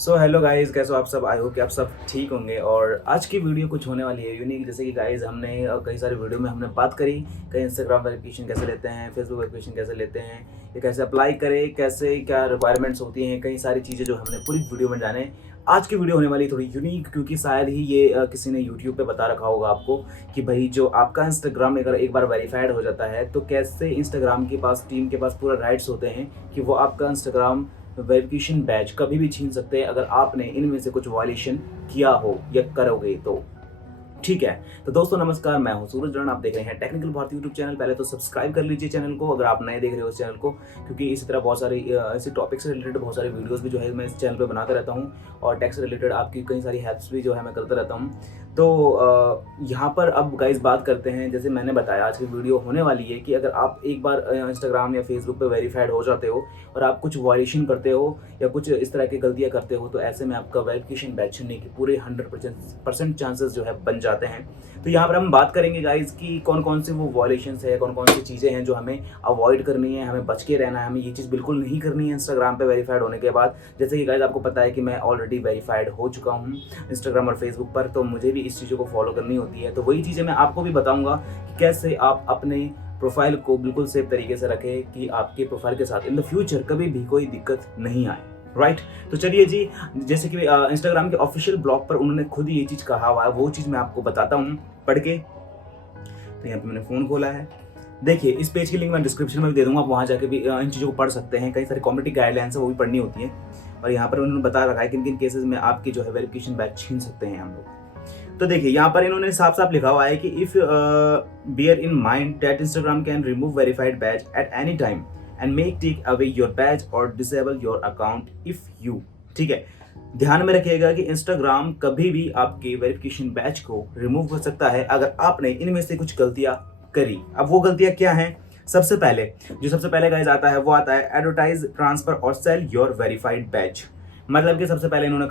So hello guys, कैसे हो आप सब। आई होप कि आप सब ठीक होंगे। और आज की वीडियो कुछ होने वाली है यूनिक। जैसे कि गाइस हमने कई सारे वीडियो में हमने बात करी कई इंस्टाग्राम वेरिफिकेशन कैसे लेते हैं, फेसबुक वेरिफिकेशन कैसे लेते हैं, ये कैसे अप्लाई करें, कैसे क्या रिक्वायरमेंट्स होती हैं, कई सारी चीज़ें जो हमने पूरी वीडियो में जाने। आज की वीडियो होने वाली है थोड़ी यूनिक, क्योंकि शायद ही ये किसी ने यूट्यूब पे बता रखा होगा आपको कि भाई जो आपका इंस्टाग्राम अगर एक बार वेरीफाइड हो जाता है तो कैसे इंस्टाग्राम के पास, टीम के पास पूरा राइट्स होते हैं कि वो आपका इंस्टाग्राम वेरिफिकेशन बैच कभी भी छीन सकते हैं अगर आपने इनमें से कुछ वायलेशन किया हो या करोगे तो। ठीक है, तो दोस्तों नमस्कार, मैं हूं सूरज रन। आप देख रहे हैं टेक्निकल भारती यूट्यूब चैनल। पहले तो सब्सक्राइब कर लीजिए चैनल को अगर आप नए देख रहे हो इस चैनल को, क्योंकि इसी तरह बहुत सारे ऐसे टॉपिक से रिलेटेड बहुत सारे वीडियोस भी जो है मैं इस चैनल पे बनाता रहता हूं, और टेक से रिलेटेड आपकी कई सारी हेल्प्स भी जो है मैं करता रहता हूं। तो यहाँ पर अब गाइस बात करते हैं। जैसे मैंने बताया आज की वीडियो होने वाली है कि अगर आप एक बार इंस्टाग्राम या फेसबुक पे वेरीफाइड हो जाते हो और आप कुछ वायलेशन करते हो या कुछ इस तरह की गलतियाँ करते हो, तो ऐसे में आपका वेरिफिकेशन बैच छीनने के पूरे 100% चांसेस जो है बन जाते हैं। तो यहाँ पर हम बात करेंगे गाइस कि कौन कौन से वो वायलेशंस है, कौन कौन सी चीज़ें हैं जो हमें अवॉइड करनी है, हमें बच के रहना है, हमें ये चीज़ बिल्कुल नहीं करनी है इंस्टाग्राम पे वेरीफाइड होने के बाद। जैसे कि गाइस आपको पता है कि मैं ऑलरेडी वेरीफाइड हो चुका हूँ इंस्टाग्राम और फेसबुक पर, तो मुझे भी इस चीज़ों को फॉलो करनी होती है। तो वही चीज़ें मैं आपको भी बताऊँगा कि कैसे आप अपने प्रोफाइल को बिल्कुल सेफ तरीके से रखें कि आपके प्रोफाइल के साथ इन द फ्यूचर कभी भी कोई दिक्कत नहीं आए। राइट, तो चलिए जी, जैसे कि इंस्टाग्राम के ऑफिशियल ब्लॉग पर उन्होंने खुद ये चीज़ कहा हुआ है, वो चीज़ मैं आपको बताता हूँ पढ़ के। तो यहाँ पे मैंने फ़ोन खोला है, देखिए इस पेज की लिंक मैं डिस्क्रिप्शन में भी दे दूंगा, आप वहाँ जाके भी इन चीज़ों को पढ़ सकते हैं। कई सारी कम्युनिटी गाइडलाइंस है वो भी पढ़नी होती है, और यहाँ पर उन्होंने बता रखा है किन किन केसेस में आपकी जो है वेरिफिकेशन बैच छीन सकते हैं हम लोग। तो देखिए यहाँ पर इन्होंने साफ साफ लिखा हुआ है कि if bear in mind that Instagram can remove verified badge at any time and make take away your badge और disable your account if you. ठीक है, ध्यान में रखिएगा कि इंस्टाग्राम कभी भी आपके वेरिफिकेशन बैच को रिमूव कर सकता है अगर आपने इनमें से कुछ गलतियां करी। अब वो गलतियां क्या हैं? सबसे पहले गाइस आता है वो आता है एडवर्टाइज, ट्रांसफर और सेल योर वेरीफाइड बैच। मतलब कि सबसे पहले इन्होंने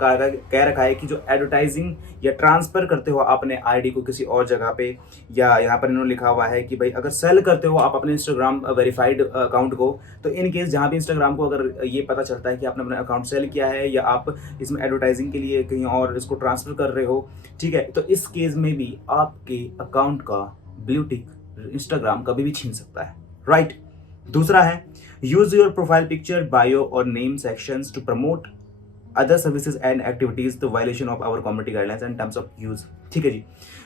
कह रखा है कि जो एडवर्टाइजिंग या ट्रांसफर करते हो अपने आईडी को किसी और जगह पे, या यहाँ पर इन्होंने लिखा हुआ है कि भाई अगर सेल करते हो आप अपने इंस्टाग्राम वेरीफाइड अकाउंट को, तो इन केस जहाँ भी इंस्टाग्राम को अगर ये पता चलता है कि आपने अपना अकाउंट सेल किया है या आप इसमें एडवर्टाइजिंग के लिए कहीं और इसको ट्रांसफर कर रहे हो, ठीक है, तो इस केस में भी आपके अकाउंट का ब्लू टिक इंस्टाग्राम कभी भी छीन सकता है। राइट, दूसरा है use your profile picture, bio और name sections to promote other services and activities the violation of our community guidelines and terms of use. ठीक है जी,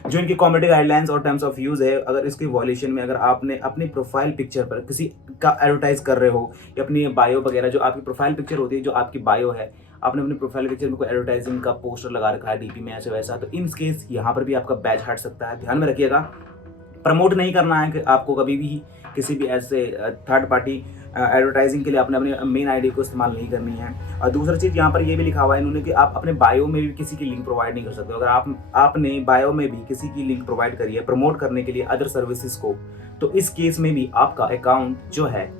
जो इनकी कम्युनिटी गाइडलाइंस और टर्म्स ऑफ यूज है, अगर इसके वायलेशन में अगर आपने अपनी प्रोफाइल पिक्चर पर किसी का एडवर्टाइज कर रहे हो या अपनी बायो वगैरह, जो आपकी प्रोफाइल पिक्चर होती है, जो आपकी बायो है, आपने अपनी प्रोफाइल पिक्चर में कोई एडवर्टाइजिंग का पोस्टर लगा रखा है डीपी में ऐसा वैसा, तो इन केस यहाँ पर भी आपका बैच हट सकता है। ध्यान में रखिएगा, प्रमोट नहीं करना है कि आपको कभी भी किसी भी ऐसे थर्ड पार्टी एडवर्टाइजिंग के लिए आपने अपनी मेन आईडी को इस्तेमाल नहीं करनी है। और दूसरी चीज़ यहाँ पर ये भी लिखा हुआ है इन्होंने कि आप अपने बायो में भी किसी की लिंक प्रोवाइड नहीं कर सकते। अगर आपने बायो में भी किसी की लिंक प्रोवाइड करी है प्रमोट करने के लिए अदर सर्विसेज को, तो इस केस में भी आपका अकाउंट जो है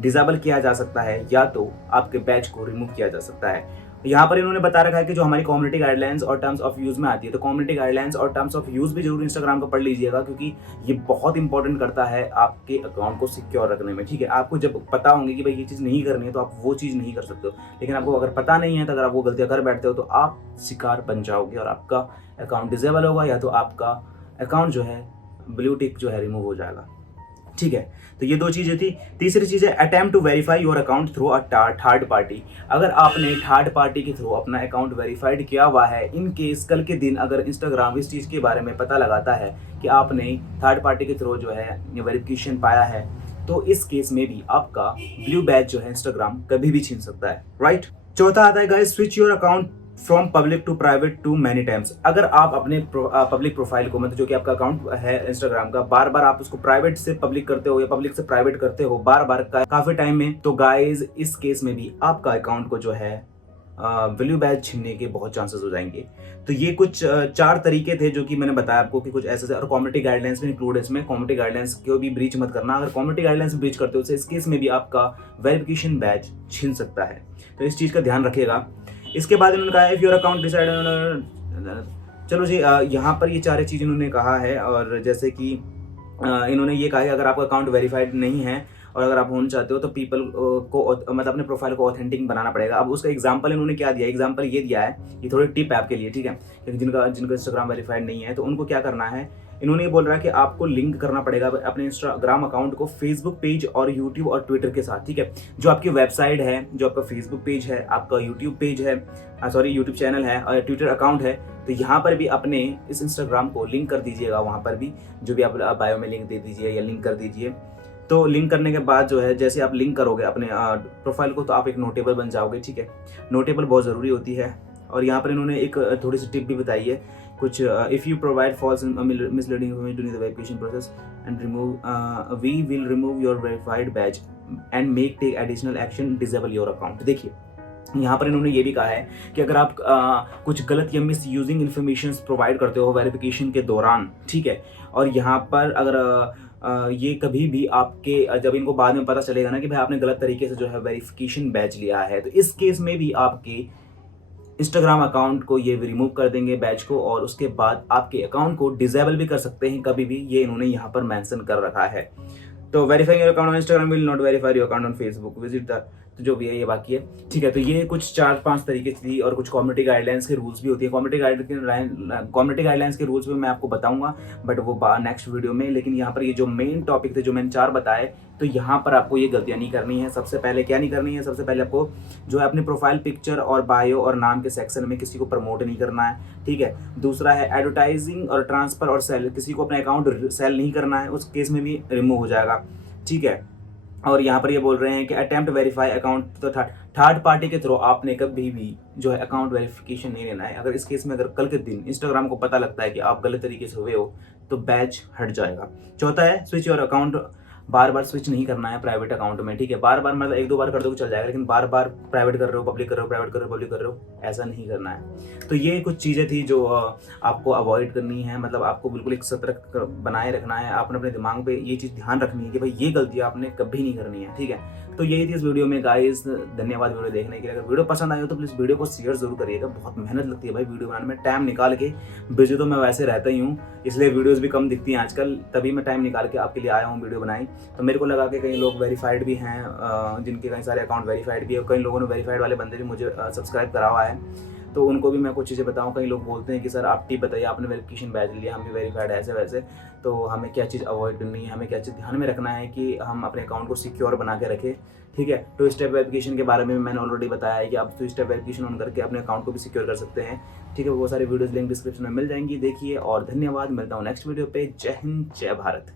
डिसेबल किया जा सकता है या तो आपके बैच को रिमूव किया जा सकता है। यहाँ पर इन्होंने बता रखा है कि जो हमारी कम्युनिटी गाइडलाइंस और टर्म्स ऑफ यूज में आती है, तो कम्युनिटी गाइडलाइंस और टर्म्स ऑफ यूज भी जरूर इंस्टाग्राम का पढ़ लीजिएगा, क्योंकि ये बहुत इंपॉर्टेंट करता है आपके अकाउंट को सिक्योर रखने में। ठीक है, आपको जब पता होंगे कि भाई ये चीज़ नहीं करनी है तो आप वो चीज़ नहीं कर सकते हो, लेकिन आपको अगर पता नहीं है तो अगर आप वो गलतियाँ कर बैठते हो तो आप शिकार बन जाओगे और आपका अकाउंट डिसेबल होगा या तो आपका अकाउंट जो है ब्लू टिक जो है रिमूव हो जाएगा। ठीक है, तो ये दो चीजें थी। तीसरी चीज है attempt to verify your account through a third party. अगर आपने थर्ड पार्टी के थ्रू अपना अकाउंट वेरीफाइड किया हुआ है, इन केस कल के दिन अगर इंस्टाग्राम इस चीज के बारे में पता लगाता है कि आपने थर्ड पार्टी के थ्रू जो है वेरिफिकेशन पाया है, तो इस केस में भी आपका ब्लू बैच जो है इंस्टाग्राम कभी भी छीन सकता है। राइट, चौथा आता है guys switch your account from public to private too many times. अगर आप अपने पब्लिक प्रोफाइल को, मतलब जो कि आपका अकाउंट है इंस्टाग्राम का, बार बार आप उसको प्राइवेट से पब्लिक करते हो या पब्लिक से प्राइवेट करते हो बार बार काफी टाइम में, तो गाइज इस केस में भी आपका अकाउंट को जो है वैल्यू बैच छीनने के बहुत चांसेस हो जाएंगे। तो ये कुछ 4 तरीके थे जो कि मैंने बताया आपको कि कुछ ऐसे, और कम्युनिटी गाइडलाइंस में इंक्लूड है। इसमें कम्युनिटी गाइडलाइंस को भी ब्रीच मत करना। अगर कम्युनिटी गाइडलाइंस ब्रीच करते हो तो इस केस में भी आपका वेरिफिकेशन बैच छीन सकता है, तो इस चीज़ का ध्यान रखिएगा। इसके बाद इन्होंने कहा इफ योर अकाउंट डिसाइड, चलो जी, यहाँ पर ये 4 चीज़ इन्होंने कहा है। और जैसे कि इन्होंने ये कहा कि अगर आपका अकाउंट वेरीफाइड नहीं है और अगर आप होना चाहते हो तो पीपल को मतलब अपने प्रोफाइल को ऑथेंटिक बनाना पड़ेगा। अब उसका एग्जांपल इन्होंने क्या दिया, एग्जांपल ये दिया है, ये थोड़ी टिप है आपके लिए, ठीक है, क्योंकि जिनका इंस्टाग्राम वेरीफाइड नहीं है तो उनको क्या करना है, इन्होंने ये बोल रहा है कि आपको लिंक करना पड़ेगा अपने इंस्टाग्राम अकाउंट को फेसबुक पेज और यूट्यूब और ट्विटर के साथ, ठीक है। जो आपकी वेबसाइट है, जो आपका फेसबुक पेज है, आपका यूट्यूब पेज है, सॉरी यूट्यूब चैनल है और ट्विटर अकाउंट है, तो यहाँ पर भी अपने इस इंस्टाग्राम को लिंक कर दीजिएगा। वहाँ पर भी जो भी आप बायो में लिंक दे दीजिए या लिंक कर दीजिए। तो लिंक करने के बाद जो है, जैसे आप लिंक करोगे अपने प्रोफाइल को, तो आप एक नोटेबल बन जाओगे, ठीक है। नोटेबल बहुत ज़रूरी होती है। और यहाँ पर इन्होंने एक थोड़ी सी टिप भी बताई है कुछ, if you provide false misleading information during the verification process and remove we will remove your verified badge and make take additional action, disable your account. देखिए यहाँ पर इन्होंने ये भी कहा है कि अगर आप कुछ गलत या मिस यूजिंग इन्फॉर्मेशन प्रोवाइड करते हो वेरिफिकेशन के दौरान, ठीक है, और यहाँ पर अगर ये कभी भी आपके, जब इनको बाद में पता चलेगा ना कि भाई आपने गलत तरीके से जो है वेरिफिकेशन बैच लिया है, तो इस केस में भी आपके इंस्टाग्राम अकाउंट को ये रिमूव कर देंगे बैच को, और उसके बाद आपके अकाउंट को डिसेबल भी कर सकते हैं कभी भी, ये इन्होंने यहाँ पर मेंशन कर रखा है। तो verifying your account on Instagram will not verify your account on Facebook, visit the, तो जो भी है ये बाकी है, ठीक है। तो ये कुछ 4-5 तरीके थी, और कुछ कम्युनिटी गाइडलाइंस के रूल्स भी होती है। कम्युनिटी गाइडलाइंस के रूल्स भी मैं आपको बताऊंगा, बट वो नेक्स्ट वीडियो में। लेकिन यहाँ पर ये जो मेन टॉपिक थे, जो मैंने 4 बताए, तो यहाँ पर आपको ये गलतियाँ नहीं करनी है। सबसे पहले क्या नहीं करनी है, सबसे पहले आपको जो है अपने प्रोफाइल पिक्चर और बायो और नाम के सेक्शन में किसी को प्रमोट नहीं करना है, ठीक है। दूसरा है एडवर्टाइजिंग और ट्रांसफर और सेल, किसी को अपना अकाउंट सेल नहीं करना है, उस केस में भी रिमूव हो जाएगा, ठीक है। और यहाँ पर ये बोल रहे हैं कि अटेम्प्ट वेरीफाई अकाउंट, तो थर्ड पार्टी के थ्रू आपने कभी भी जो है अकाउंट वेरिफिकेशन नहीं लेना है। अगर इस केस में अगर कल के दिन इंस्टाग्राम को पता लगता है कि आप गलत तरीके से हुए हो, तो बैच हट जाएगा। चौथा है switch your account, bar bar switch नहीं करना है प्राइवेट अकाउंट में, ठीक है। बार बार मतलब 1-2 बार कर दो चल जाएगा, लेकिन बार बार प्राइवेट कर रहे हो पब्लिक कर रहे हो, प्राइवेट कर रहे हो पब्लिक कर रहे हो, ऐसा नहीं करना है। तो ये कुछ चीज़ें थी जो आपको अवॉइड करनी है, मतलब आपको बिल्कुल एक सतर्क बनाए रखना है। आपने अपने दिमाग पे ये चीज़ ध्यान रखनी है कि भाई ये गलतियाँ आपने कभी नहीं करनी है, ठीक है। तो यही थी इस वीडियो में गाइस। धन्यवाद वीडियो देखने के लिए। अगर वीडियो पसंद आई हो तो प्लीज़ वीडियो को शेयर जरूर करिएगा। बहुत मेहनत लगती है भाई वीडियो बनाने में, टाइम निकाल के। बिजी तो मैं वैसे रहता ही हूँ, इसलिए वीडियोस भी कम दिखती हैं आजकल, तभी मैं टाइम निकाल के आपके लिए आया हूँ वीडियो बनाई। तो मेरे को लगा कि कई लोग वेरीफाइड भी हैं, जिनके कई सारे अकाउंट वेरीफाइड भी है, कई लोगों ने वेरीफाइड वाले बंदे भी मुझे सब्सक्राइब करा हुआ है, तो उनको भी मैं कुछ चीज़ें बताऊँ। कई लोग बोलते हैं कि सर आप टिप बताइए, आपने वेरिफिकेशन बैच लिया, हम भी वेरीफाइड ऐसे वैसे, तो हमें क्या चीज़ अवॉइड करनी है, हमें क्या चीज़ ध्यान में रखना है कि हम अपने अकाउंट को सिक्योर बना के रखें, ठीक है। 2 स्टेप वेरिफिकेशन के बारे में मैंने ऑलरेडी बताया है कि आप 2 स्टेप वेरिफिकेशन ऑन करके अपने अकाउंट को भी सिक्योर कर सकते हैं, ठीक है। वो सारी वीडियोस लिंक डिस्क्रिप्शन में मिल जाएंगी, देखिए। और धन्यवाद, मिलता हूँ नेक्स्ट वीडियो पे। जय हिंद, जय भारत।